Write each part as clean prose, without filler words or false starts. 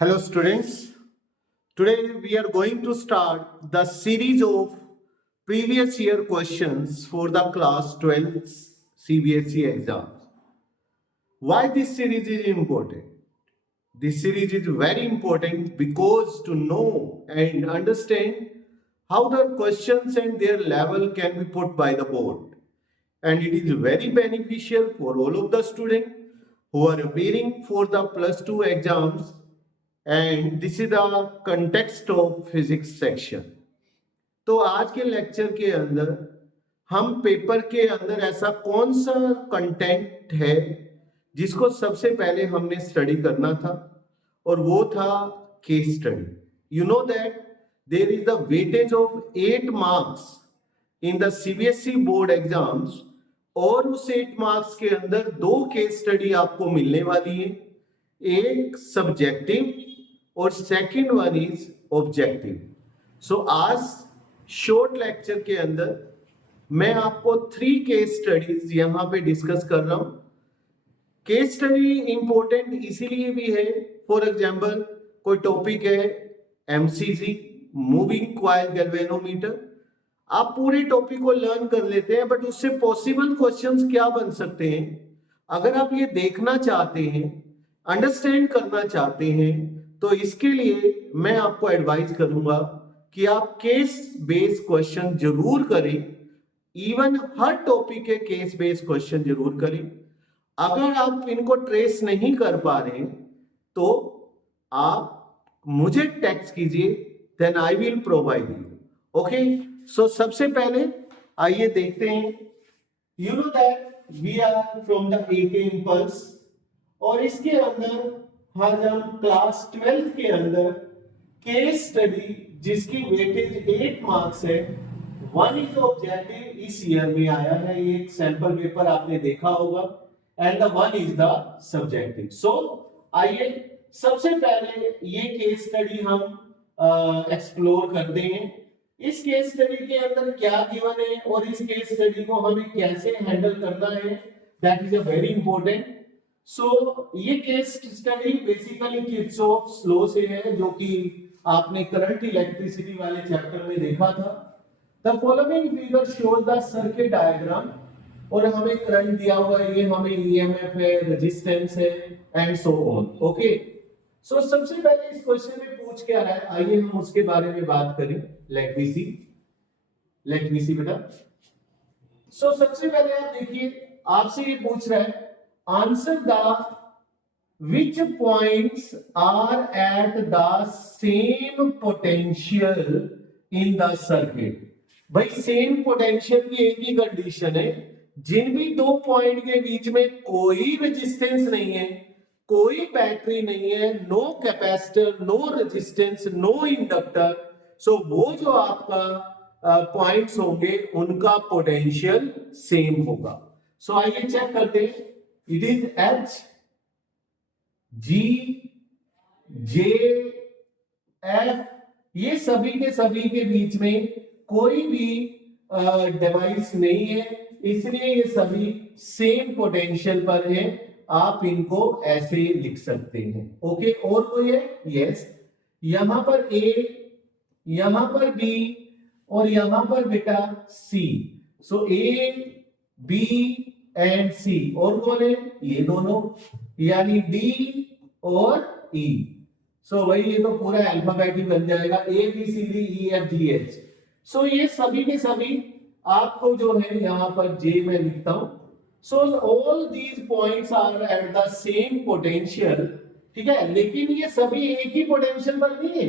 Hello, students. Today we are going to start the series of previous year questions for the class 12 CBSE exams. Why this series is important? This series is very important because to know and understand how the questions and their level can be put by the board. And it is very beneficial for all of the students who are appearing for the plus 2 exams, and this is the context of physics section. तो आज के lecture के अंदर हम paper के अंदर ऐसा कौन सा कंटेंट है जिसको सबसे पहले हमने स्टडी करना था, और वो था case study. You know that there is the weightage of 8 marks in the CBSE board exams, और उस 8 मार्क्स के अंदर 2 केस स्टडी आपको मिलने वाली है. एक सब्जेक्टिव और सेकंड वन इज ऑब्जेक्टिव. सो आज शॉर्ट लेक्चर के अंदर मैं आपको 3 केस स्टडीज यहां पे डिस्कस कर रहा हूं. केस स्टडी इंपॉर्टेंट इसीलिए भी है, फॉर एग्जांपल कोई टॉपिक है एमसीजी, मूविंग कॉइल गैल्वेनोमीटर, आप पूरे टॉपिक को लर्न कर लेते हैं, बट उससे पॉसिबल क्वेश्चंस क्या बन सकते हैं. अगर आप ये देखना चाहते हैं, अंडरस्टैंड करना चाहते हैं, तो इसके लिए मैं आपको एडवाइस करूंगा कि आप केस बेस्ड क्वेश्चन जरूर करें. इवन हर टॉपिक के केस बेस्ड क्वेश्चन जरूर करें. अगर आप इनको ट्रेस नहीं कर पा रहे तो आप मुझे टेक्स्ट कीजिए, then I will provide you. Okay, so सबसे पहले आइए देखते हैं. You know that we are from the AK Impulse, और इसके अंदर आज हम क्लास 12 के अंदर केस स्टडी जिसकी वेटेज 8 मार्क्स है, वन इज ऑब्जेक्टिव, इस ईयर में आया है, ये एक सैंपल पेपर आपने देखा होगा, and the one is the subjective. So आइए सबसे पहले ये केस स्टडी हम एक्सप्लोर करते हैं. इस केस स्टडी के अंदर क्या गिवन है और इस केस स्टडी को हमें कैसे हैंडल करना है, that is a very important. So ये case study basically Kirchhoff's law से है, जो कि आपने करंट इलेक्ट्रिसिटी वाले चैप्टर में देखा था. The following figure shows the circuit diagram, और हमें करंट दिया हुआ है, ये हमें ईएमएफ है, रेजिस्टेंस है, and so on. Okay, so सबसे पहले इस क्वेश्चन में पूछ क्या रहा है, आइए हम उसके बारे में बात करें. लेट वी सी बेटा. सो सबसे पहले आप देखिए, आपसे ये पूछ रहा है answer the which points are at the same potential in the circuit. भाई सेम पोटेंशियल की एक ही कंडीशन है, जिन भी 2 पॉइंट के बीच में कोई रेजिस्टेंस नहीं है, कोई बैटरी नहीं है, no capacitor, no resistance, no inductor, so वो जो आपका पॉइंट्स होंगे उनका पोटेंशियल सेम होगा. सो आइए चेक करते हैं. It is H, G, J, F, ये सभी के सभी के बीच में कोई भी डिवाइस नहीं है, इसलिए ये सभी सेम पोटेंशियल पर है. आप इनको ऐसे लिख सकते हैं. ओके, और कोई है? यस. यहां पर ए, यहां पर बी, और यहां पर बेटा सी. सो ए, बी एंड सी, और कौन है? ये दोनों, यानी डी और ई. सो भाई ये तो पूरा अल्फाबेट ही बन जाएगा, A B C D E F G H. So ये सभी के सभी आपको जो है यहां पर जे में लिखता हूं. So all these points are at the same potential. ठीक है, लेकिन ये सभी एक ही पोटेंशियल पर नहीं है,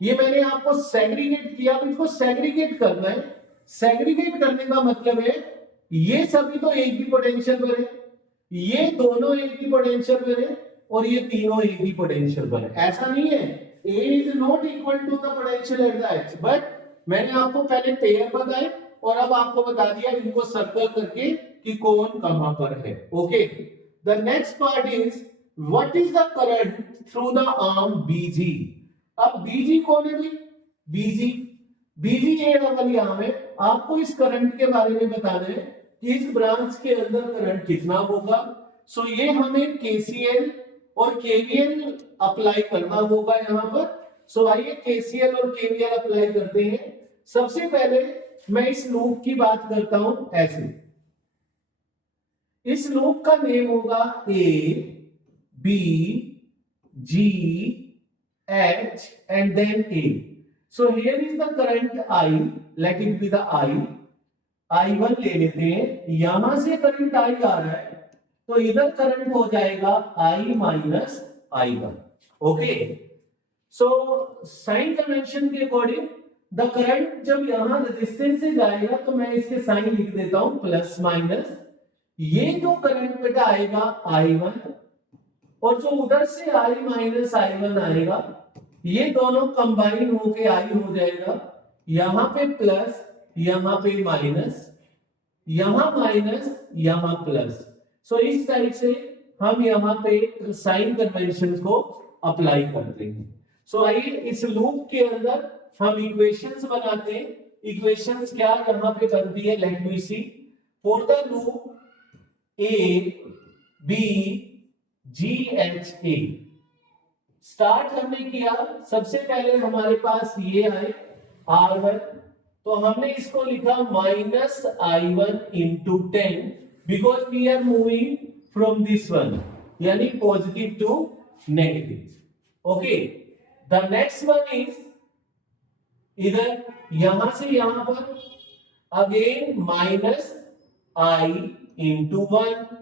ये मैंने आपको सेग्रीगेट किया. अब इसको सेग्रीगेट करना है. सेग्रीगेट करने का मतलब है ये सभी तो एक ही पोटेंशियल पर है, ये दोनों एक ही पोटेंशियल पर है, और ये तीनों एक ही पोटेंशियल पर है. ऐसा नहीं है A is not equal to the potential at the H, but मैंने आपको पहले पेयर बताए और अब आपको बता दिया इनको सर्कल करके कि कौन कहां पर है. Okay, the next part is what is the current through the arm BG. अब BG कौन है भाई? BG ये वाली आर्म है. आपको इस करंट के बारे में बताना है कि इस ब्रांच के अंदर करंट कितना होगा. सो ये हमें KCL और केवीएल अप्लाई करना होगा यहाँ पर। सो आइए केसीएल और केवीएल अप्लाई करते हैं। सबसे पहले मैं इस लूप की बात करता हूं ऐसे। इस लूप का नेम होगा A B G H and then A. So here is the current I, let it be the I1 ले लेते हैं। यहां से करंट आई आ रहा है तो इधर करंट हो जाएगा I minus I1। Okay, so sine convention के अकॉर्डिंग द करंट जब यहां रेजिस्टेंस से जाएगा तो मैं इसके साइन लिख देता हूं प्लस माइनस। ये जो करंट बेटा आएगा I1 और जो उधर से I माइनस I1 आएगा ये दोनों कंबाइन होके I हो जाएगा। यहां पे प्लस, यहां पे माइनस, यहां माइनस, यहां प्लस। सो इस टाइप से हम यहां पे साइन कन्वेंशन को अप्लाई करते हैं। सो आइए इस लूप के अंदर हम इक्वेशंस बनाते हैं। इक्वेशंस क्या यहां पे बनती है, let me see. For the loop A B G H A start हमने किया। सबसे पहले हमारे पास ये है R1, तो हमने इसको लिखा minus I1 into 10 because we are moving from this one, यानी positive to negative. Okay, the next one is इधर यहां से यहां पर again minus I into 1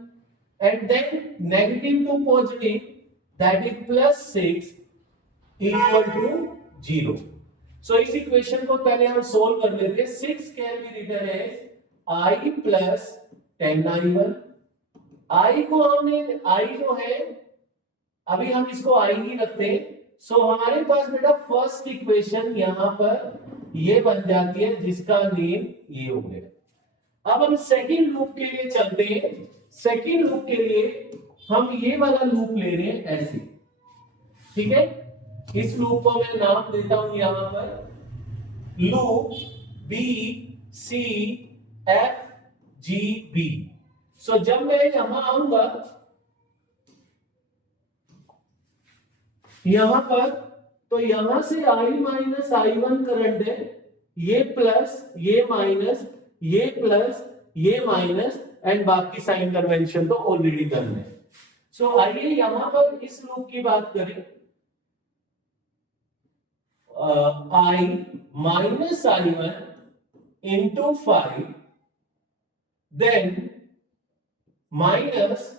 and then negative to positive, that is plus 6 equal to 0. So इस equation को पहले हम सोल्व कर लेते हैं। 6 can be written as I plus 10I1। I को हमने, I जो है अभी हम इसको I ही रखते हैं। सो हमारे पास बेटा फर्स्ट इक्वेशन यहां पर ये बन जाती है जिसका नेम ये हो गया। अब हम सेकंड लूप के लिए चलते हैं। सेकंड लूप के लिए हम ये वाला लूप ले रहे हैं ऐसे, ठीक है। इस लूप को मैं नाम देता हूं यहां पर loop B C F G B. So जब मैं यहां आऊंगा यहां पर तो यहां से I माइनस I1 करंट है, ये प्लस, ये माइनस, ये प्लस, ये माइनस एंड बाकी साइन कन्वेंशन तो ऑलरेडी डन है। सो आइए यहां पर इस लूप की बात करें। I minus I1 into 5 then minus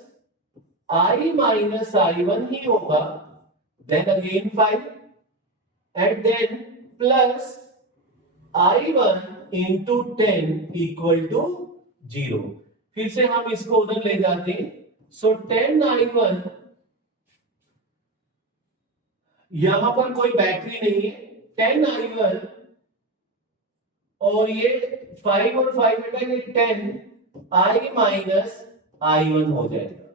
I minus I1 ही होगा, then again 5 and then plus I1 into 10 equal to 0। फिर से हम इसको उधर ले जाते हैं। सो 10I1, यहां पर कोई बैटरी नहीं है, 10I1 और ये 5 और 5 बेटा ये 10I माइनस I1 हो जाएगा।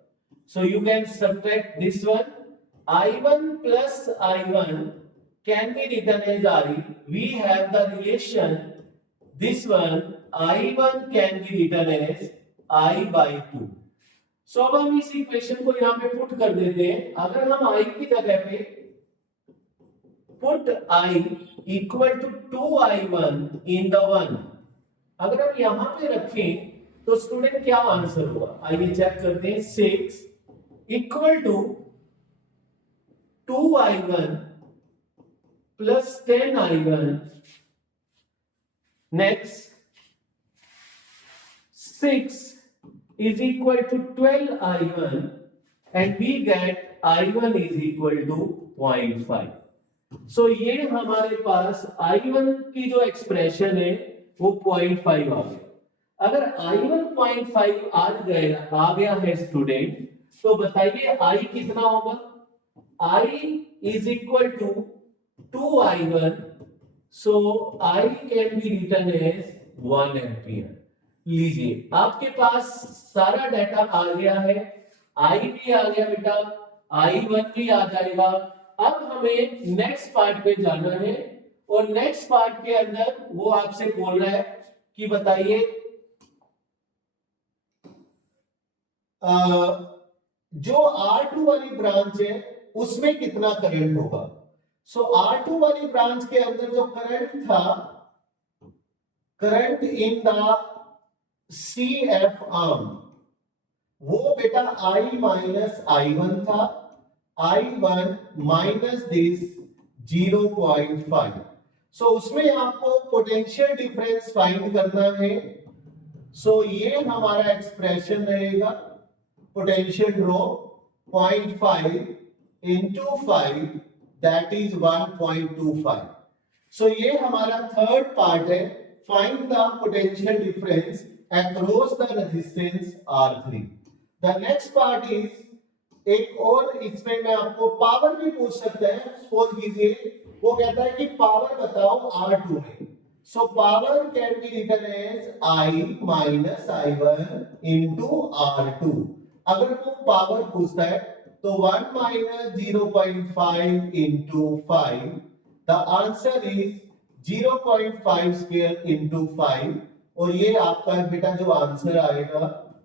So you can subtract this one. I1 plus I1 can be written as RE. We have the relation, this one I1 can be written as I by 2। सो अब हम इस इक्वेशन को यहां पे put कर देते हैं। अगर हम I की जगह पे put I equal to 2I1 in the 1, अगर हम यहां पे रखें तो स्टूडेंट क्या आंसर होगा, आइए चेक करते हैं। 6 equal to 2I1 plus 10I1, next 6 is equal to 12I1 and we get I1 is equal to 0.5। सो ये हमारे पास I1 की जो एक्सप्रेशन है वो 0.5 आ गया। अगर I1 0.5 आ गया है स्टूडेंट, तो बताइए I कितना होगा। I is equal to 2I1, so I can be written as 1 ampere. लीजिए आपके पास सारा डाटा आ गया है, I भी आ गया बेटा, I1 भी आ जाएगा। अब हमें नेक्स्ट पार्ट पे जाना है और नेक्स्ट पार्ट के अंदर वो आपसे बोल रहा है कि बताइए जो R2 वाली ब्रांच है उसमें कितना करंट होगा। सो R2 वाली ब्रांच के अंदर जो करंट था, current in the CF arm, वो बेटा I माइनस I1 था, I1 माइनस दिस 0.5। सो उसमें आपको पोटेंशियल डिफरेंस फाइंड करना है। सो ये हमारा एक्सप्रेशन रहेगा, potential drop 0.5 into 5 that is 1.25। सो ये हमारा थर्ड पार्ट है, find the potential difference across the resistance R3। The next part is, एक और इसमें मैं आपको पावर भी पूछ सकता है, सपोज कीजिए वो कहता है कि पावर बताओ R2 में। So power can be written as I minus I1 into R2। अगर वो पावर पूछता है तो 1 minus 0.5 into 5, the answer is 0.5 square into 5, और ये आपका बेटा जो आंसर आएगा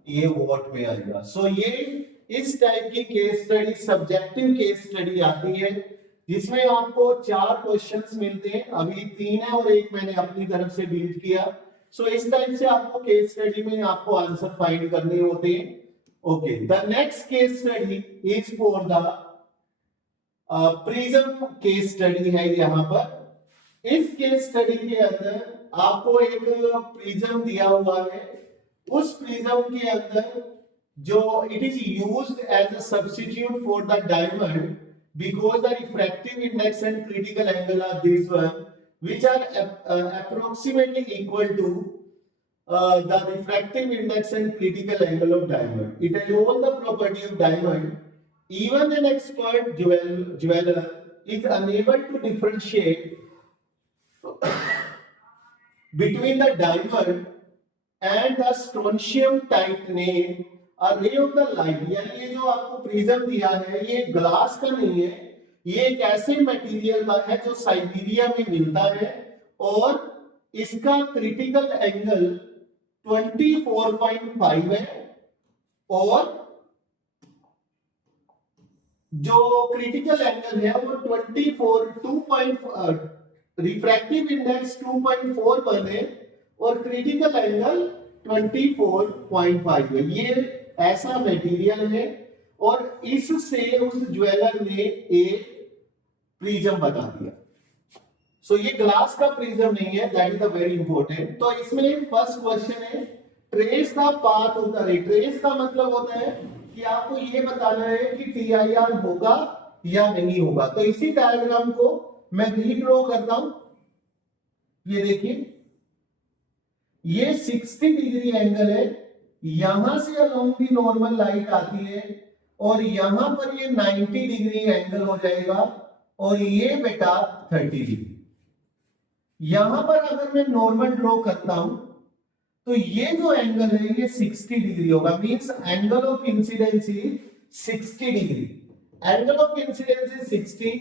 ये वॉट में आएगा। सो ये इस टाइप की case study, subjective case study आती है जिसमें आपको 4 क्वेश्चंस मिलते हैं। अभी 3 है और एक मैंने अपनी तरफ से बिल्ड किया। सो इस टाइप से आपको केस स्टडी में आपको आंसर फाइंड करने होते हैं। Okay, the next case study is for the prism case study है। यहां पर इस केस स्टडी के अंदर आपको एक प्रिज्म दिया हुआ है, उस प्रिज्म के अंदर जो it is used as a substitute for the diamond because the refractive index and critical angle are this one, which are approximately equal to the refractive index and critical angle of diamond. It has all the property of diamond. Even an expert jeweler is unable to differentiate between the diamond and the strontium titanate a ray of the light। यानी ये जो आपको prism दिया है ये glass का नहीं है, ये एक ऐसे मटेरियल का है जो साइबेरिया में मिलता है, और इसका क्रिटिकल एंगल 24.5 है, और जो क्रिटिकल एंगल है वो 2.4 रिफ्रैक्टिव इंडेक्स 2.41 है और क्रिटिकल एंगल 24.5 है। ये ऐसा मटेरियल है और इससे उस ज्वेलर ने एक प्रिज्म बना दिया। सो ये ग्लास का प्रिज्म नहीं है, that is the very important. तो इसमें फर्स्ट क्वेश्चन है trace the path of the रे। ट्रेस का मतलब होता है कि आपको ये बताना है कि TIR होगा या नहीं होगा। तो इसी डायग्राम को मैं रीड्रॉ करता हूं। ये देखिए, ये 60 डिग्री एंगल है, यहां से अलोंग दी नॉर्मल लाइट आती है और यहां पर ये 90 डिग्री एंगल हो जाएगा और ये बेटा 30 डिग्री। यहां पर अगर मैं नॉर्मल ड्रॉ करता हूं तो ये जो एंगल है ये 60 डिग्री होगा, means angle of incidence is 60 degree. Angle of incidence is 60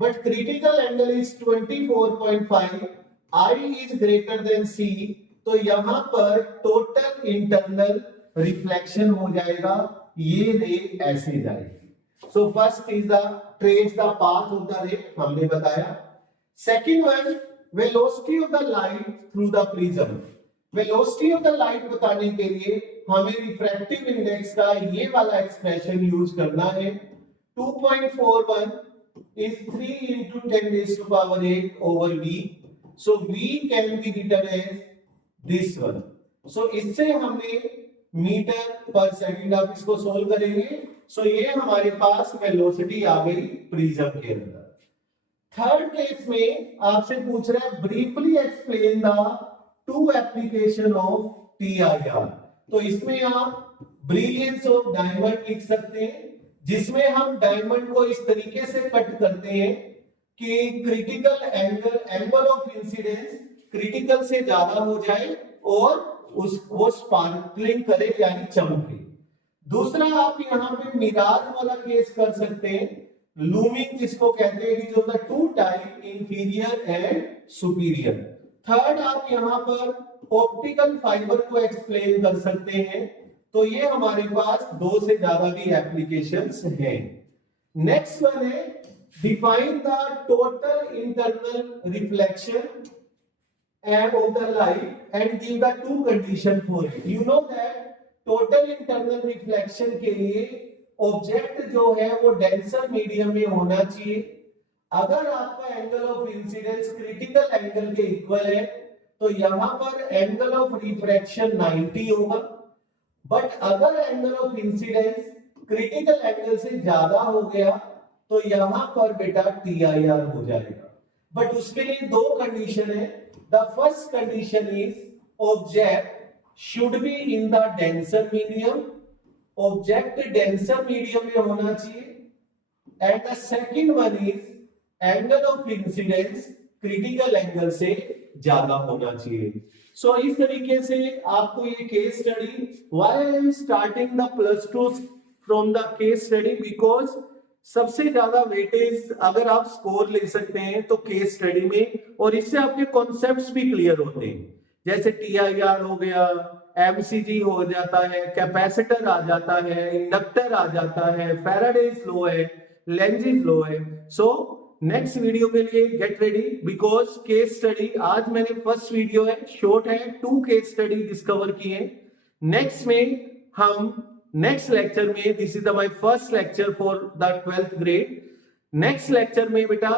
but critical angle is 24.5, I is greater than C, तो यहां पर टोटल इंटरनल रिफ्लेक्शन हो जाएगा, ये रे ऐसे जाएगी। So first is the trace the path of the रे, हमने बताया। Second one, velocity of the light through the prism. Velocity of the light बताने के लिए हमें रिफ्रैक्टिव इंडेक्स का ये वाला एक्सप्रेशन यूज करना है। 2.41 is 3 into 10 raised to power 8 over V. So V can be written as this one. So इससे हमने मीटर पर सेकंड, आप इसको सोल्व करेंगे। सो ये हमारे पास वेलोसिटी आ गई प्रिज्म के अंदर। थर्ड केस में आपसे पूछ रहा है briefly explain the 2 application of TIR। तो इसमें आप ब्रिलियंस ऑफ डायमंड लिख सकते हैं, जिसमें हम डायमंड को इस तरीके से कट करते हैं कि critical angle of incidence critical से ज्यादा हो जाए और वो स्पार्कलिंग करे यानी चमके। दूसरा आप यहां पे मिराज वाला केस कर सकते हैं, लूमिंग जिसको कहते हैं, जो the two type inferior and superior. Third आप यहां पर ऑप्टिकल फाइबर को एक्सप्लेन कर सकते हैं, तो ये हमारे पास 2 से ज्यादा भी एप्लीकेशंस हैं। नेक्स्ट वन है define the total internal reflection of the light and give the two condition for it. You know that total internal reflection के लिए ऑब्जेक्ट जो है वो डेंसर मीडियम में होना चाहिए। अगर आपका angle of incidence critical angle के इक्वल है तो यहां पर एंगल ऑफ रिफ्रैक्शन 90 होगा, बट अगर angle of incidence critical angle से ज्यादा हो गया तो यहां पर बेटा TIR हो जाएगा। बट उसके लिए 2 कंडीशन है। The first condition is object should be in the denser medium, object denser medium में होना चाहिए, and the second one is angle of incidence critical angle से ज्यादा होना चाहिए। So इस तरीके से आपको ये case study, why I am starting the +2 from the case study, because सबसे ज्यादा वेटेज अगर आप स्कोर ले सकते हैं तो केस स्टडी में, और इससे आपके कॉन्सेप्ट्स भी क्लियर होते हैं। जैसे TIR हो गया, MCG हो जाता है, कैपेसिटर आ जाता है, इंडक्टर आ जाता है, फैराडेज लॉ है, लेंजिस लॉ है। सो नेक्स्ट वीडियो के लिए get ready, because case study आज मैंने फर्स्ट वीडियो है, शॉर्ट है, 2 केस स्टडी डिस्कवर किए। नेक्स्ट में हम नेक्स्ट लेक्चर में, this is the my first lecture for the 12th grade. Next lecture में बेटा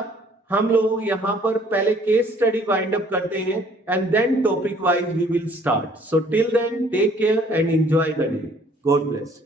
हम लोग यहां पर पहले केस स्टडी वाइंड अप करते हैं and then topic wise we will start. So till then take care and enjoy the day. God bless.